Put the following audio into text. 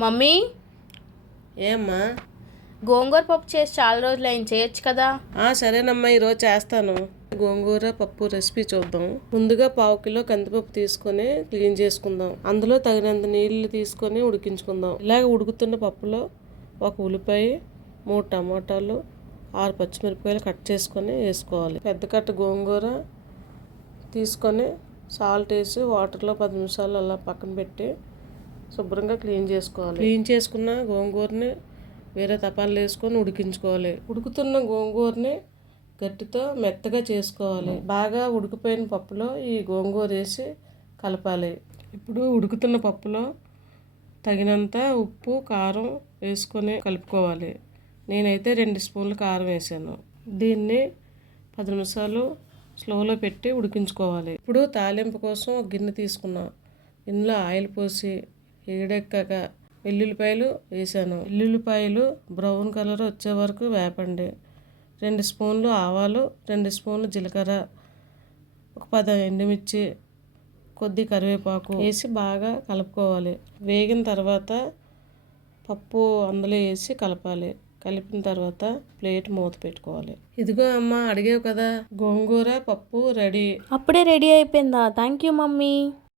Mummy, ఏమ్మా? గోంగూర పప్పు చేసి చాలా రోజులు అయింది, చేయొచ్చు కదా. సరేనమ్మా, ఈరోజు చేస్తాను. గోంగూర పప్పు రెసిపీ చూద్దాం. ముందుగా 1/2 కిలో కందిపప్పు తీసుకొని క్లీన్ చేసుకుందాం. అందులో తగినంత నీళ్లు తీసుకొని ఉడికించుకుందాం. ఇలాగ ఉడుకుతున్న పప్పులో 1 ఉల్లిపాయ, 3 టమాటాలు, 6 పచ్చిమిరపకాయలు కట్ చేసుకొని వేసుకోవాలి. పెద్ద కట్ట గోంగూర తీసుకొని సాల్ట్ వేసి వాటర్లో 10 నిమిషాలు అలా పక్కన పెట్టి శుభ్రంగా క్లీన్ చేసుకోవాలి. క్లీన్ చేసుకున్న గోంగూరని వేరే తపాలు వేసుకొని ఉడికించుకోవాలి. ఉడుకుతున్న గోంగూరని గట్టితో మెత్తగా చేసుకోవాలి. బాగా ఉడికిపోయిన పప్పులో ఈ గోంగూర వేసి కలపాలి. ఇప్పుడు ఉడుకుతున్న పప్పులో తగినంత ఉప్పు, కారం వేసుకొని కలుపుకోవాలి. నేనైతే 2 స్పూన్లు కారం వేసాను. దీన్ని 10 నిమిషాలు స్లోలో పెట్టి ఉడికించుకోవాలి. ఇప్పుడు తాలింపు కోసం ఒక గిన్నె తీసుకున్నాం. ఇందులో ఆయిల్ పోసి వేడెక్కాక వెల్లుల్లిపాయలు వేసాను. వెల్లుల్లిపాయలు బ్రౌన్ కలర్ వచ్చే వరకు వేపండి. 2 స్పూన్లు ఆవాలు, 2 స్పూన్లు జీలకర్ర, ఒక 10 ఎండుమిర్చి, కొద్ది కరివేపాకు వేసి బాగా కలుపుకోవాలి. వేగిన తర్వాత పప్పు అందులో వేసి కలపాలి. కలిపిన తర్వాత ప్లేట్ మూత పెట్టుకోవాలి. ఇదిగో అమ్మ, అడిగావు కదా, గోంగూర పప్పు రెడీ. అప్పుడే రెడీ అయిపోయిందా? Thank you mummy.